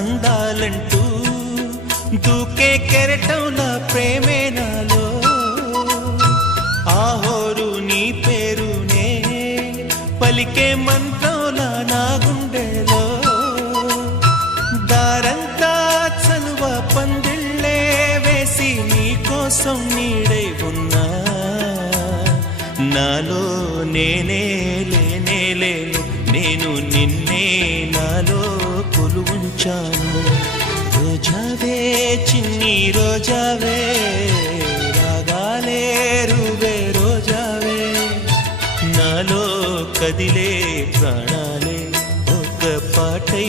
అందాలంటూ దూకే కెరటంలా ప్రేమే నాలో ఆహోరు నీ పేరునే పలికే మంత్రంలా నా గుండెలో దారంతా చలువ పందిళ్ళే వేసి నీ కోసం నీడై ఉన్నా నాలో నేనే లేనే లేను నేను నిన్నే నాలో కొలువుంచాను రోజావే చిన్ని రోజావే రాగాలే రువే రోజావే నాలో కదిలే ప్రాణాలే ఒక పాటై